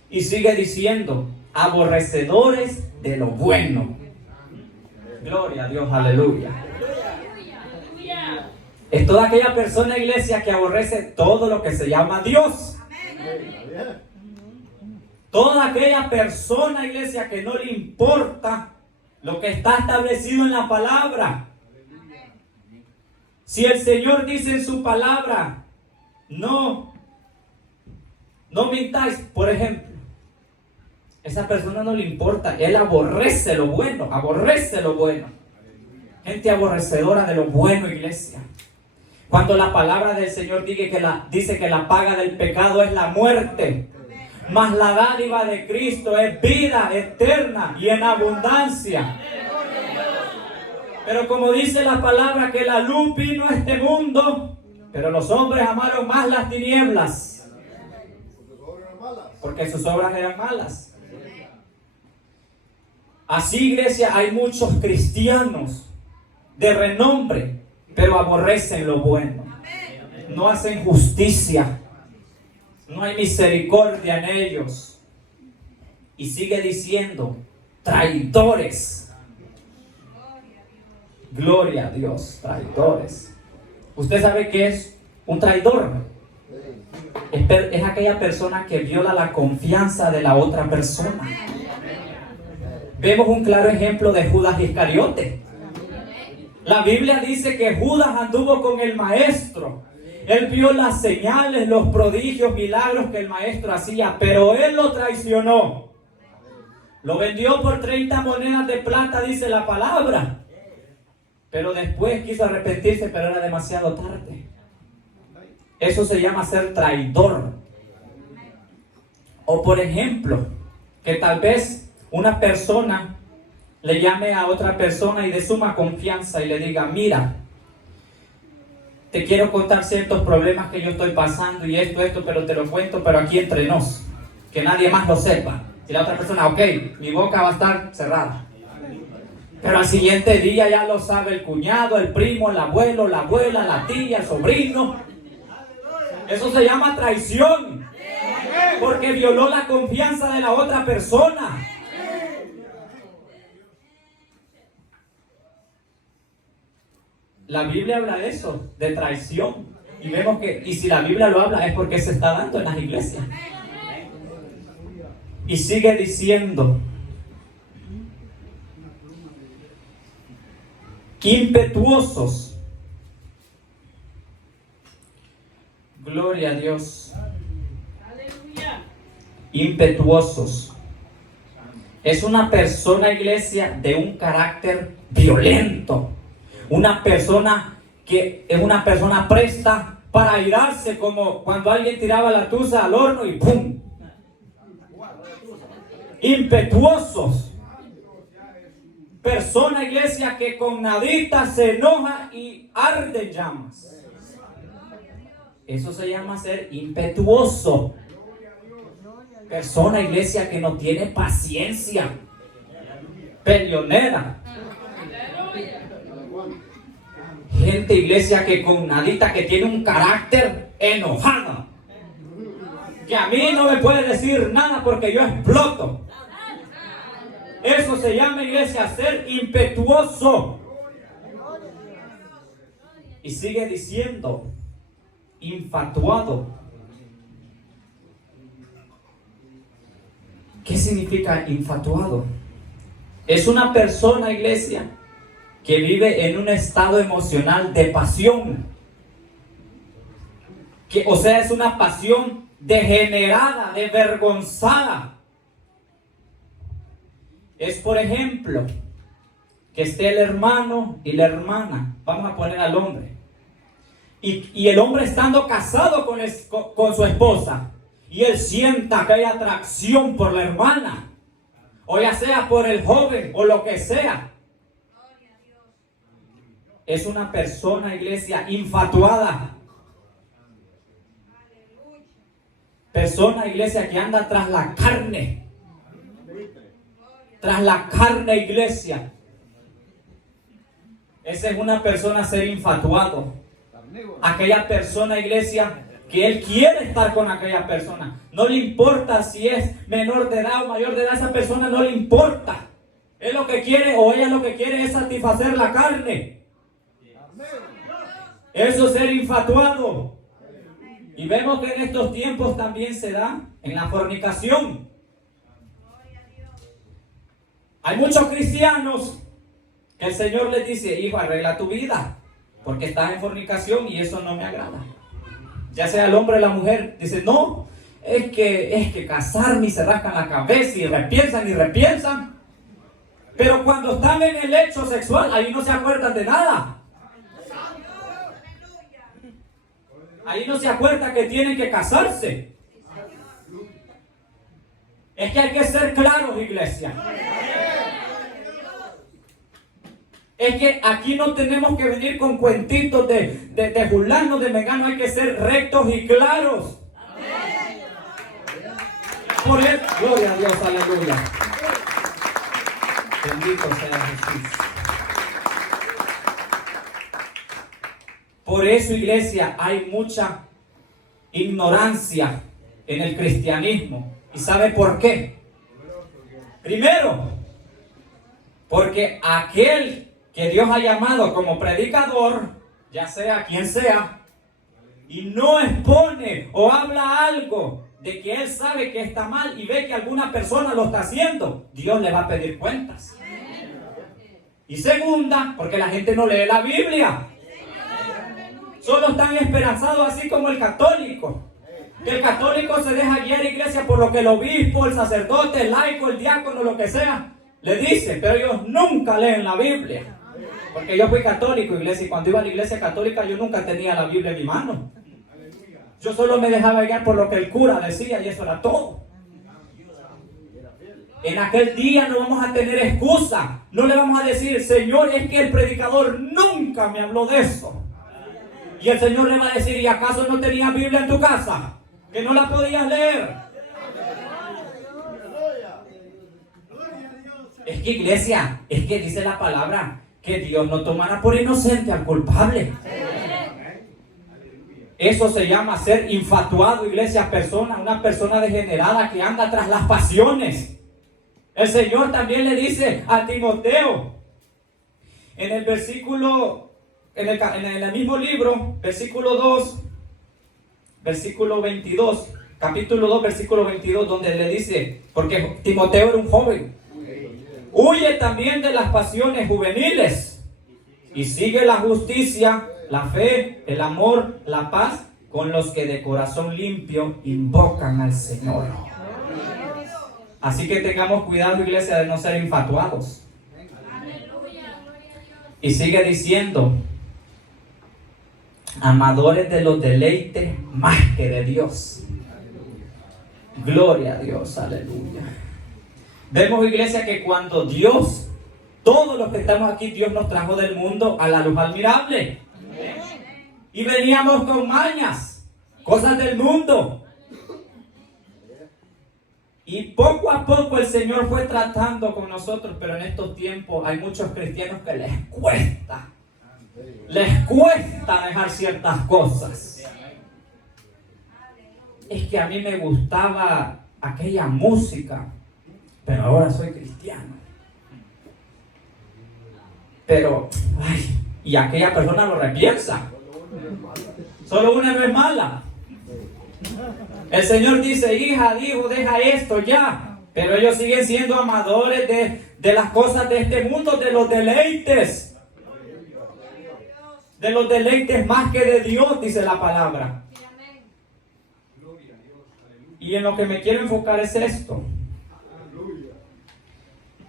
Y sigue diciendo: aborrecedores de lo bueno. Gloria a Dios, aleluya. Es toda aquella persona, iglesia, que aborrece todo lo que se llama Dios. Toda aquella persona, iglesia, que no le importa lo que está establecido en la palabra. Si el Señor dice en su palabra: no mintáis, por ejemplo, esa persona no le importa, él aborrece lo bueno, Gente aborrecedora de lo bueno, iglesia. Cuando la palabra del Señor dice que la paga del pecado es la muerte, mas la dádiva de Cristo es vida eterna y en abundancia. Pero como dice la palabra, que la luz vino a este mundo, pero los hombres amaron más las tinieblas, porque sus obras eran malas. Así, iglesia, hay muchos cristianos de renombre, pero aborrecen lo bueno. No hacen justicia. No hay misericordia en ellos. Y sigue diciendo: traidores. Gloria a Dios, traidores. ¿Usted sabe qué es un traidor? Es aquella persona que viola la confianza de la otra persona. Vemos un claro ejemplo de Judas Iscariote. La Biblia dice que Judas anduvo con el maestro. Él vio las señales, los prodigios, milagros que el maestro hacía, pero él lo traicionó. Lo vendió por 30 monedas de plata, dice la palabra. Pero después quiso arrepentirse, pero era demasiado tarde. Eso se llama ser traidor. O por ejemplo, que tal vez una persona le llame a otra persona y de suma confianza y le diga: mira, te quiero contar ciertos problemas que yo estoy pasando y esto, pero te lo cuento, pero aquí entre nos, que nadie más lo sepa. Y la otra persona: ok, mi boca va a estar cerrada. Pero al siguiente día ya lo sabe el cuñado, el primo, el abuelo, la abuela, la tía, el sobrino. Eso se llama traición, porque violó la confianza de la otra persona. La Biblia habla de eso, de traición. Y vemos que, y si la Biblia lo habla, es porque se está dando en las iglesias. Y sigue diciendo: impetuosos. Gloria a Dios. Impetuosos. Es una persona, iglesia, de un carácter violento. Una persona que es una persona presta para airarse, como cuando alguien tiraba la tusa al horno y ¡pum! Impetuosos. Persona, iglesia, que con nadita se enoja y arde en llamas. Eso se llama ser impetuoso. Persona, iglesia, que no tiene paciencia. Peleonera. Gente, iglesia, que con nadita, que tiene un carácter enojado. Que a mí no me puede decir nada porque yo exploto. Eso se llama, iglesia, ser impetuoso. Y sigue diciendo: infatuado. ¿Qué significa infatuado? Es una persona, iglesia, que vive en un estado emocional de pasión. O sea, es una pasión degenerada, desvergonzada. Es, por ejemplo, que esté el hermano y la hermana. Vamos a poner al hombre. Y el hombre estando casado con su esposa. Y él sienta que hay atracción por la hermana. O ya sea por el joven o lo que sea. Es una persona, iglesia, infatuada. Persona, iglesia, que anda tras la carne. Tras la carne, iglesia. Esa es una persona ser infatuado. Aquella persona, iglesia, que él quiere estar con aquella persona. No le importa si es menor de edad o mayor de edad. Esa persona no le importa. Él lo que quiere, o ella lo que quiere, es satisfacer la carne. Eso es ser infatuado. Y vemos que en estos tiempos también se da en la fornicación. Hay muchos cristianos que el Señor les dice: hijo, arregla tu vida, porque estás en fornicación y eso no me agrada. Ya sea el hombre o la mujer, dice: no, es que casarme, y se rascan la cabeza y repiensan. Pero cuando están en el hecho sexual, ahí no se acuerdan de nada. Ahí no se acuerda que tienen que casarse. Es que hay que ser claros, iglesia. Es que aquí no tenemos que venir con cuentitos de fulano, de mengano. Hay que ser rectos y claros. Por eso, gloria a Dios, aleluya. Bendito sea Jesús. Por eso, iglesia, hay mucha ignorancia en el cristianismo. ¿Y sabe por qué? Primero, porque aquel que que Dios ha llamado como predicador, ya sea quien sea, y no expone o habla algo de que él sabe que está mal y ve que alguna persona lo está haciendo, Dios le va a pedir cuentas. Y segunda, porque la gente no lee la Biblia. Solo están esperanzados así como el católico. Que el católico se deja guiar, iglesia, por lo que el obispo, el sacerdote, el laico, el diácono, lo que sea, le dice, pero ellos nunca leen la Biblia. Porque yo fui católico, iglesia, y cuando iba a la iglesia católica yo nunca tenía la Biblia en mi mano. Yo solo me dejaba guiar por lo que el cura decía y eso era todo. En aquel día no vamos a tener excusa. No le vamos a decir, Señor, es que el predicador nunca me habló de eso. Y el Señor le va a decir, ¿y acaso no tenías Biblia en tu casa? Que no la podías leer. Es que, iglesia, es que dice la palabra que Dios no tomará por inocente al culpable. Eso se llama ser infatuado, iglesia, una persona degenerada que anda tras las pasiones. El Señor también le dice a Timoteo, en el versículo, en el mismo libro, versículo 2, versículo 22, capítulo 2, versículo 22, donde le dice, porque Timoteo era un joven, huye también de las pasiones juveniles y sigue la justicia, la fe, el amor, la paz, con los que de corazón limpio invocan al Señor. Así que tengamos cuidado, iglesia, de no ser infatuados. Y sigue diciendo, amadores de los deleites más que de Dios. Gloria a Dios, aleluya. Vemos, iglesia, que cuando Dios, todos los que estamos aquí, Dios nos trajo del mundo a la luz admirable. Y veníamos con mañas, cosas del mundo. Y poco a poco el Señor fue tratando con nosotros, pero en estos tiempos hay muchos cristianos que les cuesta dejar ciertas cosas. Es que a mí me gustaba aquella música, pero ahora soy cristiano. Pero, y aquella persona lo repiensa. Solo una no es mala. El Señor dice, hija, hijo, deja esto ya. Pero ellos siguen siendo amadores de las cosas de este mundo, de los deleites. De los deleites más que de Dios, dice la palabra. Y en lo que me quiero enfocar es esto.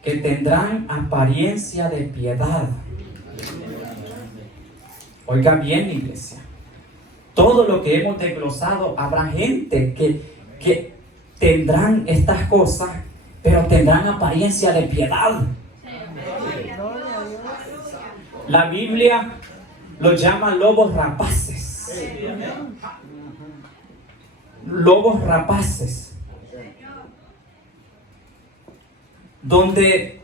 Que tendrán apariencia de piedad. Oiga bien, iglesia. Todo lo que hemos desglosado, habrá gente que tendrán estas cosas, pero tendrán apariencia de piedad. La Biblia los llama lobos rapaces. Lobos rapaces. Donde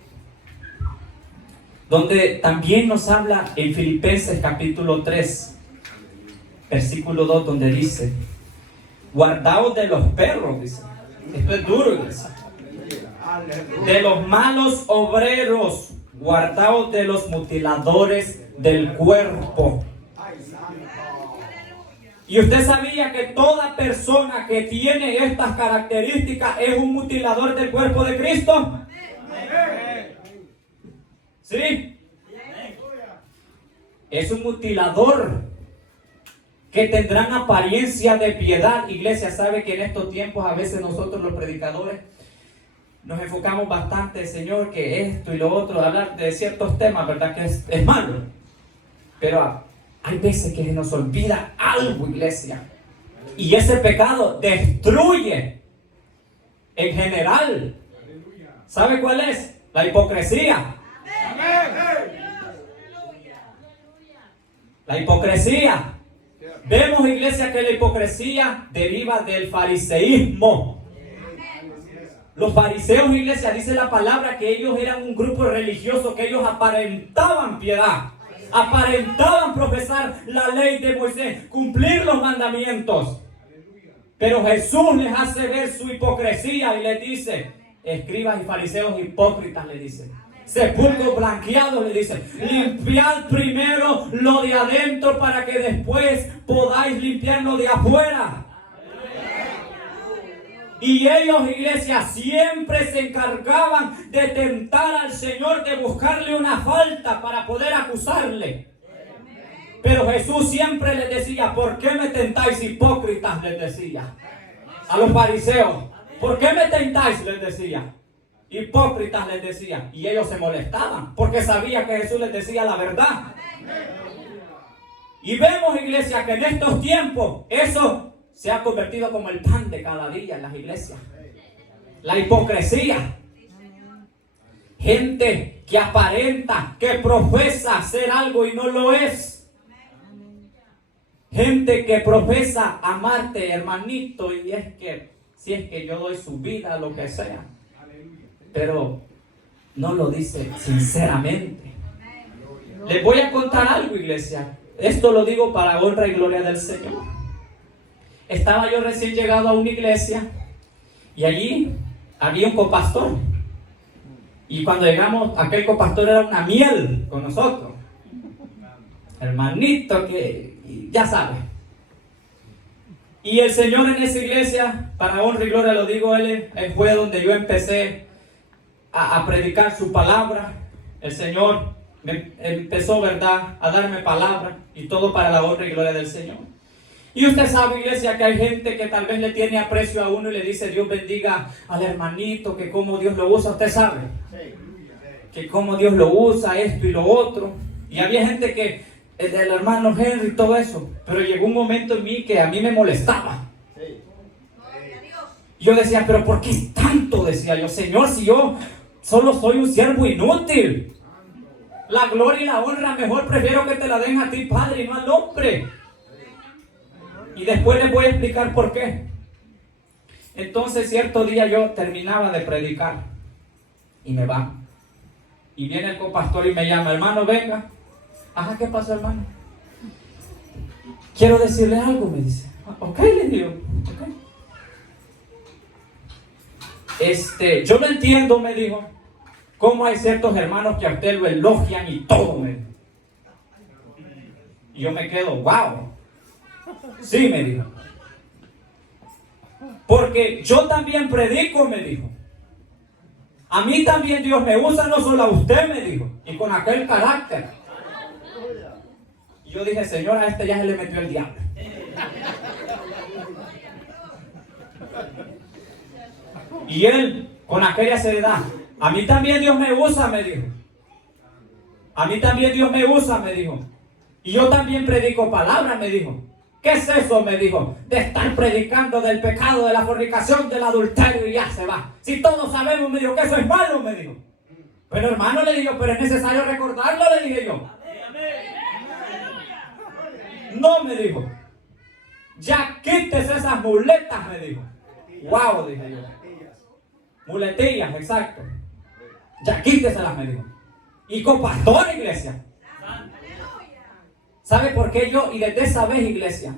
también nos habla en Filipenses capítulo 3. Versículo 2, donde dice, guardaos de los perros, dice. Esto es duro, iglesia. De los malos obreros, guardaos de los mutiladores del cuerpo. ¿Y usted sabía que toda persona que tiene estas características es un mutilador del cuerpo de Cristo? ¿Sí? Es un mutilador. Que tendrán apariencia de piedad. Iglesia, sabe que en estos tiempos a veces nosotros los predicadores nos enfocamos bastante, Señor, que esto y lo otro, hablar de ciertos temas, ¿verdad? Que es malo. Pero hay veces que se nos olvida algo, iglesia. Y ese pecado destruye en general. ¿Sabe cuál es? La hipocresía. La hipocresía. Vemos, iglesia, que la hipocresía deriva del fariseísmo. Los fariseos, iglesia, dice la palabra que ellos eran un grupo religioso, que ellos aparentaban piedad, aparentaban profesar la ley de Moisés, cumplir los mandamientos. Pero Jesús les hace ver su hipocresía y les dice, escribas y fariseos hipócritas, le dice, sepulcros blanqueados, le dice. Limpiad primero lo de adentro para que después podáis limpiar lo de afuera. Y ellos, iglesia, siempre se encargaban de tentar al Señor, de buscarle una falta para poder acusarle. Pero Jesús siempre les decía: ¿por qué me tentáis, hipócritas? Les decía a los fariseos. ¿Por qué me tentáis? Les decía. Hipócritas, les decía. Y ellos se molestaban porque sabían que Jesús les decía la verdad. Y vemos, iglesia, que en estos tiempos eso se ha convertido como el pan de cada día en las iglesias. La hipocresía. Gente que aparenta, que profesa ser algo y no lo es. Gente que profesa amarte, hermanito, y es que, si es que yo doy su vida, lo que sea. Pero no lo dice sinceramente. Les voy a contar algo, iglesia. Esto lo digo para honra y gloria del Señor. Estaba yo recién llegado a una iglesia y allí había un copastor. Y cuando llegamos, aquel copastor era una miel con nosotros. Hermanito que ya sabe. Y el Señor en esa iglesia, para honra y gloria lo digo, él fue donde yo empecé a predicar su palabra. El Señor me empezó, ¿verdad?, a darme palabra y todo para la honra y gloria del Señor. Y usted sabe, iglesia, que hay gente que tal vez le tiene aprecio a uno y le dice: Dios bendiga al hermanito, que cómo Dios lo usa. Usted sabe que cómo Dios lo usa, esto y lo otro. Y había gente que, el del hermano Henry y todo eso, pero llegó un momento en mí que a mí me molestaba. Yo decía: pero ¿por qué tanto? Decía yo: Señor, si yo solo soy un siervo inútil. La gloria y la honra mejor prefiero que te la den a ti, Padre, y no al hombre. Y después les voy a explicar por qué. Entonces, cierto día yo terminaba de predicar y me va. Y viene el copastor y me llama: hermano, venga. Ajá, ¿qué pasó, hermano? Quiero decirle algo, me dice. Ok, le digo. Ok. Yo no entiendo, me dijo, cómo hay ciertos hermanos que a usted lo elogian y todo, me dijo. Y yo me quedo: wow. Sí, me dijo. Porque yo también predico, me dijo. A mí también Dios me usa, no solo a usted, me dijo. Y con aquel carácter. Y yo dije: Señor, a este ya se le metió el diablo. Y él, con aquella seriedad: a mí también Dios me usa, me dijo. A mí también Dios me usa, me dijo. Y yo también predico palabra, me dijo. ¿Qué es eso? Me dijo. De estar predicando del pecado, de la fornicación, del adulterio, y ya se va. Si todos sabemos, me dijo, que eso es malo, me dijo. Pero hermano, le digo, pero es necesario recordarlo, le dije yo. No, me dijo. Ya quítese esas muletas, me dijo. Wow, dije yo. Muletillas, exacto. Ya quíteselas, me dijo. Y copastor, iglesia. ¿Sabe por qué yo? Y desde esa vez, iglesia,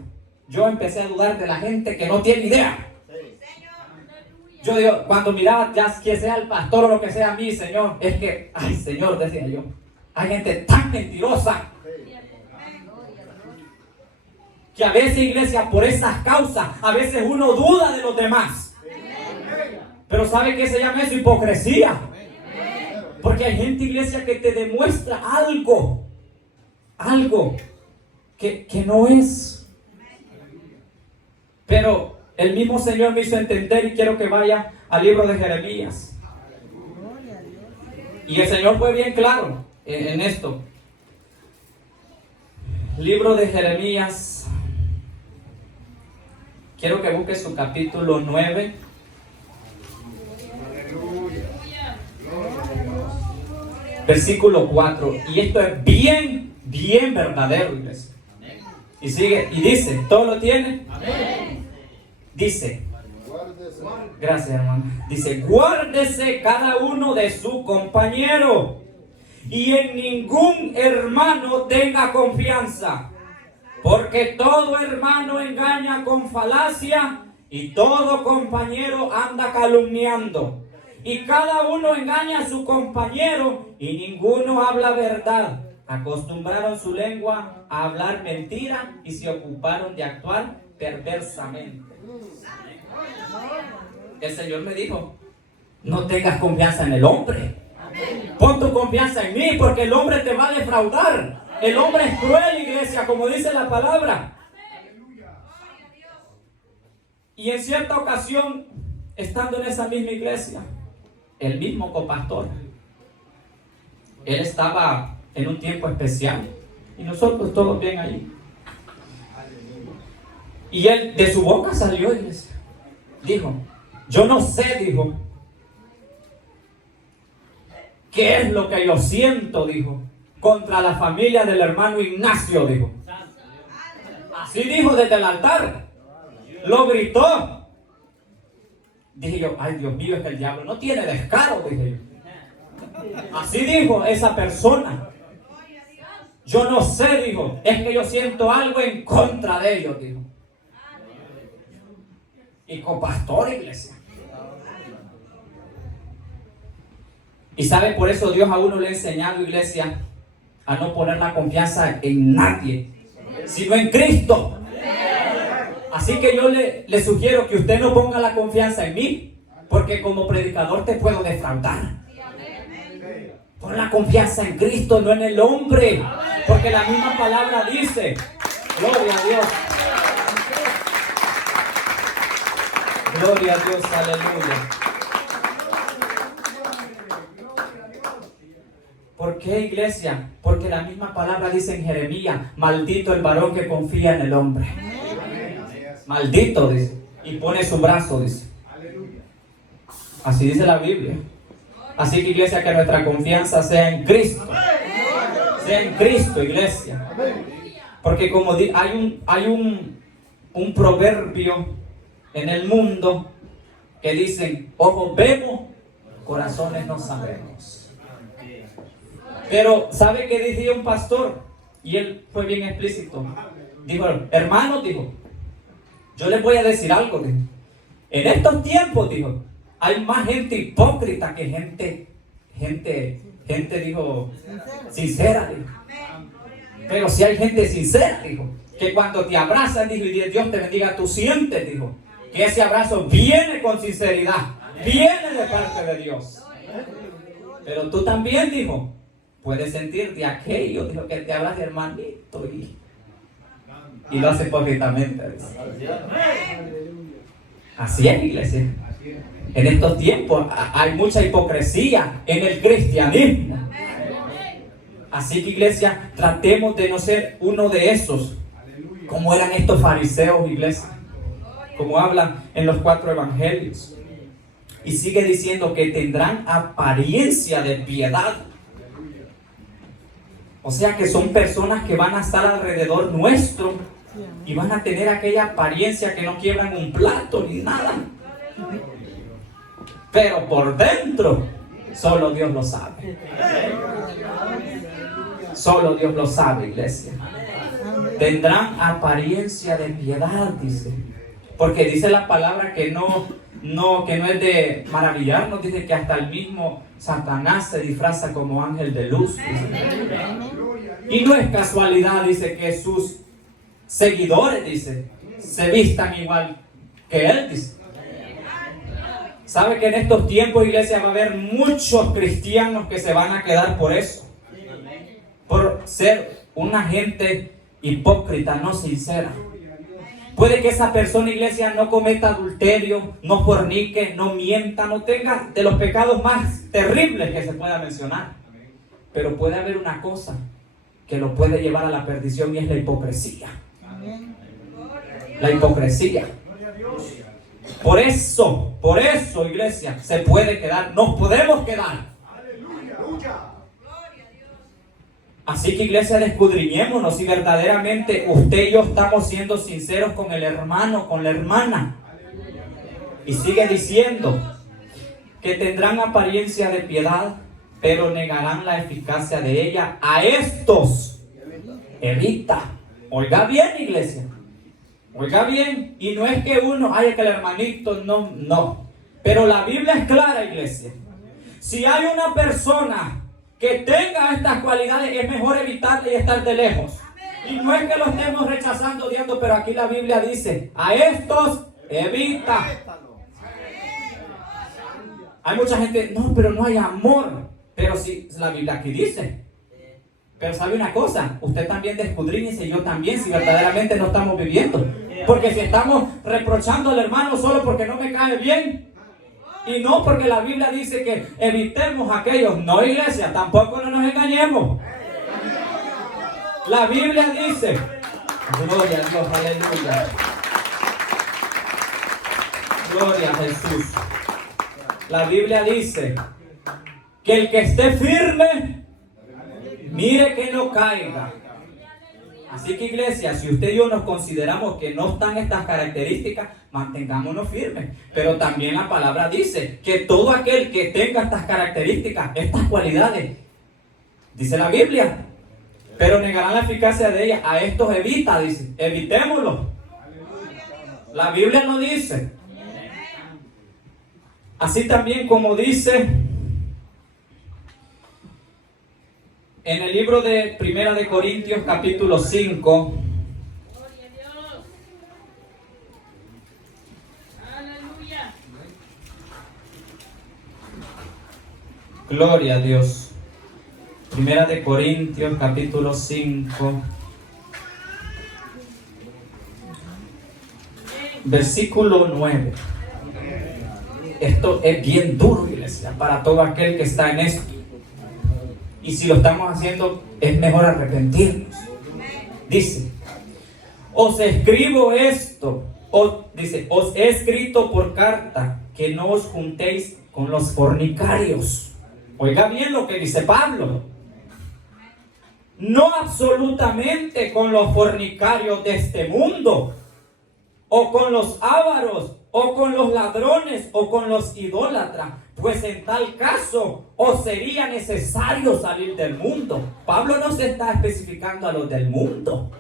yo empecé a dudar de la gente que no tiene idea. Yo digo, cuando miraba, ya que sea el pastor o lo que sea a mí, Señor, es que, ay, Señor, decía yo, hay gente tan mentirosa que a veces, iglesia, por esas causas, a veces uno duda de los demás. Pero ¿sabe qué se llama eso? Hipocresía. Porque hay gente, iglesia, que te demuestra algo que no es. Pero el mismo Señor me hizo entender, y quiero que vaya al libro de Jeremías. Y el Señor fue bien claro en esto. Libro de Jeremías. Quiero que busque su capítulo 9. Versículo 4. Y esto es bien verdadero, iglesia. Y sigue, y dice, ¿todo lo tiene? Amén. Dice, gracias, hermano. Dice: guárdese cada uno de su compañero, y en ningún hermano tenga confianza, porque todo hermano engaña con falacia, y todo compañero anda calumniando. y cada uno engaña a su compañero y ninguno habla verdad. Acostumbraron su lengua a hablar mentira y se ocuparon de actuar perversamente. El Señor me dijo, no tengas confianza en el hombre. Pon tu confianza en mí, porque el hombre te va a defraudar. El hombre es cruel, iglesia, como dice la palabra. Y en cierta ocasión, estando en esa misma iglesia, el mismo copastor, él estaba en un tiempo especial y nosotros todos bien ahí. Y él de su boca salió, iglesia, dijo, yo no sé, dijo, qué es lo que yo siento, dijo, contra la familia del hermano Ignacio, dijo. Así dijo desde el altar, lo gritó. Dije yo, ay Dios mío, es que el diablo no tiene descaro, dije yo. Así dijo esa persona. Yo no sé, dijo, es que yo siento algo en contra de ellos, dijo. Y copastor, iglesia. Y sabe, por eso Dios a uno le ha enseñado, iglesia, a no poner la confianza en nadie, sino en Cristo. Así que yo le sugiero que usted no ponga la confianza en mí, porque como predicador te puedo defraudar. Pon la confianza en Cristo, no en el hombre, porque la misma palabra dice, gloria a Dios. Gloria a Dios, aleluya. ¿Por qué, iglesia? Porque la misma palabra dice en Jeremías, maldito el varón que confía en el hombre. Maldito, dice. Y pone su brazo, dice. Así dice la Biblia. Así que, iglesia, que nuestra confianza sea en Cristo. Sea en Cristo, iglesia. Porque como hay un proverbio en el mundo que dicen, ojos vemos, corazones no sabemos. Pero, ¿sabe qué decía un pastor? Y él fue bien explícito. Dijo, hermano, dijo, yo les voy a decir algo, dijo. En estos tiempos, dijo, hay más gente hipócrita que gente, dijo, sincera, dijo. Pero si hay gente sincera, dijo, que cuando te abrazan, dijo, y Dios te bendiga, tú sientes, dijo, que ese abrazo viene con sinceridad, viene de parte de Dios. Pero tú también, dijo, puedes sentir de aquello, dijo, que te abraza hermanito y lo hace hipócritamente. Así es, iglesia. En estos tiempos hay mucha hipocresía en el cristianismo. Así que, iglesia, tratemos de no ser uno de esos, como eran estos fariseos, iglesia, como hablan en los 4 evangelios. Y sigue diciendo que tendrán apariencia de piedad. O sea que son personas que van a estar alrededor nuestro y van a tener aquella apariencia que no quiebran un plato ni nada. Pero por dentro, solo Dios lo sabe. Solo Dios lo sabe, iglesia. Tendrán apariencia de piedad, dice. Porque dice la palabra que no es de maravillarnos, dice que hasta el mismo Satanás se disfraza como ángel de luz, dice. Y no es casualidad, dice, que sus seguidores, dice, se vistan igual que él, dice. ¿Sabe que en estos tiempos, iglesia, va a haber muchos cristianos que se van a quedar por eso? Por ser una gente hipócrita, no sincera. Puede que esa persona, iglesia, no cometa adulterio, no fornique, no mienta, no tenga de los pecados más terribles que se pueda mencionar. Pero puede haber una cosa que lo puede llevar a la perdición y es la hipocresía. La hipocresía. Por eso, iglesia, se puede quedar, nos podemos quedar. Así que, iglesia, escudriñémonos si verdaderamente usted y yo estamos siendo sinceros con el hermano, con la hermana. Y sigue diciendo que tendrán apariencia de piedad, pero negarán la eficacia de ella. A estos evita. Oiga bien, iglesia. Oiga bien. Y no es que uno, ay, que el hermanito, no. Pero la Biblia es clara, iglesia. Si hay una persona que tenga estas cualidades, es mejor evitarle y estar de lejos. Y no es que lo estemos rechazando, odiando, pero aquí la Biblia dice, a estos evita. Hay mucha gente, no, pero no hay amor. Pero sí, la Biblia aquí dice. Pero sabe una cosa, usted también descudriñese, yo también, si verdaderamente no estamos viviendo. Porque si estamos reprochando al hermano solo porque no me cae bien, y no porque la Biblia dice que evitemos a aquellos, no, iglesia, tampoco no nos engañemos. La Biblia dice, gloria a Dios, aleluya. Gloria a Jesús. La Biblia dice que el que esté firme, mire que no caiga. Así que, iglesia, si usted y yo nos consideramos que no están estas características, mantengámonos firmes. Pero también la palabra dice que todo aquel que tenga estas características, estas cualidades, dice la Biblia, pero negarán la eficacia de ellas. A estos evita, dice, evitémoslo. La Biblia no dice. Así también como dice en el libro de Primera de Corintios, capítulo 5. Gloria a Dios. Primera de Corintios, capítulo 5. Versículo 9. Esto es bien duro, iglesia, para todo aquel que está en esto. Y si lo estamos haciendo, es mejor arrepentirnos. Dice, os escribo esto, dice, os he escrito por carta que no os juntéis con los fornicarios. Oiga bien lo que dice Pablo. No absolutamente con los fornicarios de este mundo, o con los ávaros, o con los ladrones, o con los idólatras, pues en tal caso os sería necesario salir del mundo. Pablo no se está especificando a los del mundo,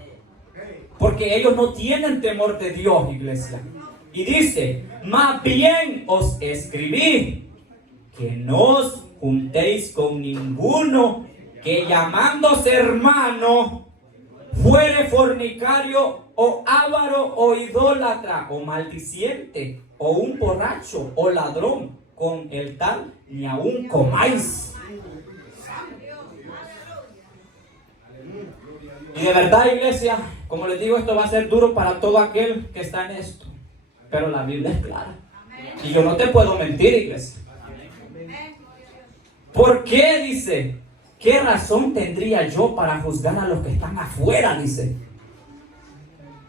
porque ellos no tienen temor de Dios, iglesia. Y dice, más bien os escribí que no os juntéis con ninguno que llamándose hermano fuere fornicario o avaro o idólatra o maldiciente o un borracho o ladrón, con el tal ni aun comáis. Y de verdad, iglesia, como les digo, esto va a ser duro para todo aquel que está en esto, pero la Biblia es clara y yo no te puedo mentir, iglesia. ¿Por qué? Dice, ¿qué razón tendría yo para juzgar a los que están afuera? Dice,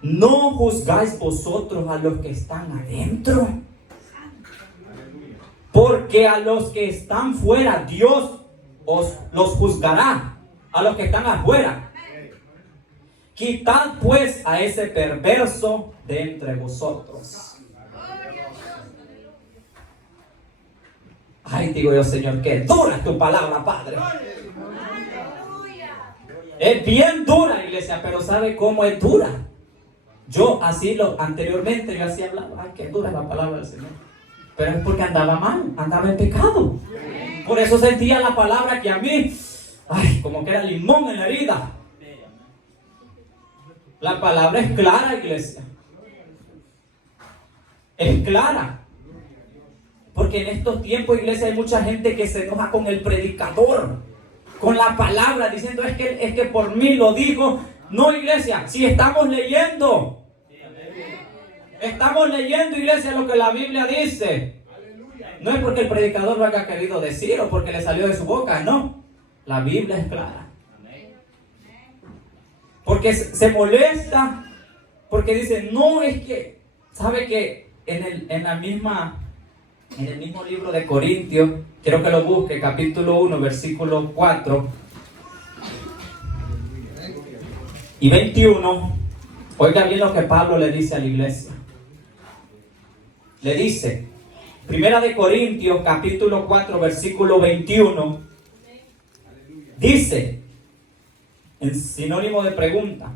¿no juzgáis vosotros a los que están adentro? Porque a los que están fuera, Dios los juzgará. A los que están afuera. Quitad pues a ese perverso de entre vosotros. Ay, digo yo, Señor, qué dura es tu palabra, Padre. Es bien dura, iglesia, pero ¿sabe cómo es dura? Yo así anteriormente yo así hablaba, ay, qué dura es la palabra del Señor. Pero es porque andaba mal, andaba en pecado. Por eso sentía la palabra que a mí, ay, como que era limón en la herida. La palabra es clara, iglesia. Es clara. Porque en estos tiempos, iglesia, hay mucha gente que se enoja con el predicador, con la palabra, diciendo es que por mí lo digo. No, iglesia, si estamos leyendo, iglesia, lo que la Biblia dice. No es porque el predicador lo haya querido decir o porque le salió de su boca, no. La Biblia es clara. Porque se molesta, porque dice, no, es que, ¿sabe que en el mismo libro de Corintios, quiero que lo busque, capítulo 1, versículo 4 y 21, oiga bien lo que Pablo le dice a la iglesia. Le dice, Primera de Corintios, capítulo 4, versículo 21, dice, en sinónimo de pregunta,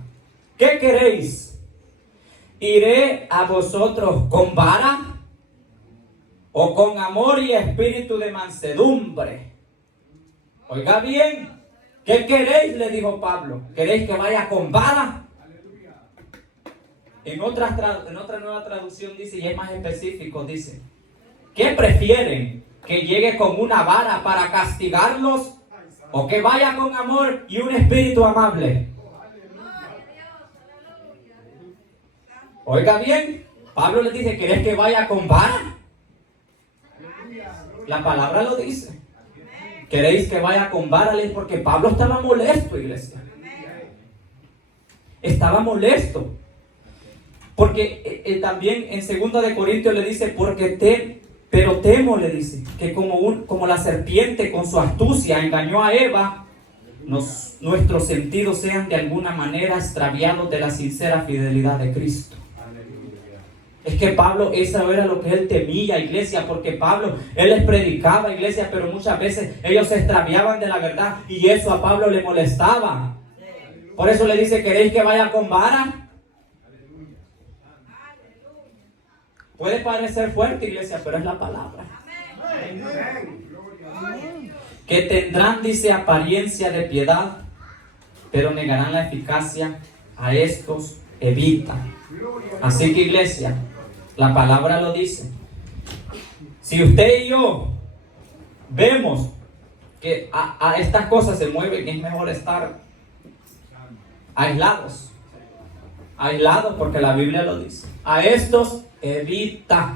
¿qué queréis? ¿Iré a vosotros con vara o con amor y espíritu de mansedumbre. Oiga bien, ¿qué queréis? Le dijo Pablo. ¿Queréis que vaya con vara? En otra nueva traducción dice, y es más específico, dice, ¿qué prefieren? ¿Que llegue con una vara para castigarlos? ¿O que vaya con amor y un espíritu amable? Oiga bien, Pablo le dice, ¿querés que vaya con vara? La palabra lo dice. ¿Queréis que vaya con vara? Porque Pablo estaba molesto, iglesia. Estaba molesto. Porque también en 2 de Corintios le dice, pero temo, le dice, que como la serpiente con su astucia engañó a Eva, nuestros sentidos sean de alguna manera extraviados de la sincera fidelidad de Cristo. Es que Pablo, eso era lo que él temía, iglesia, porque Pablo, él les predicaba, iglesia, pero muchas veces ellos se extraviaban de la verdad y eso a Pablo le molestaba. Por eso le dice, ¿queréis que vaya con vara? Puede parecer fuerte, iglesia, pero es la palabra. Que tendrán, dice, apariencia de piedad, pero negarán la eficacia. A estos evita. Así que, iglesia, la palabra lo dice. Si usted y yo vemos que a estas cosas se mueven, es mejor estar aislados. Aislados, porque la Biblia lo dice. A estos evita.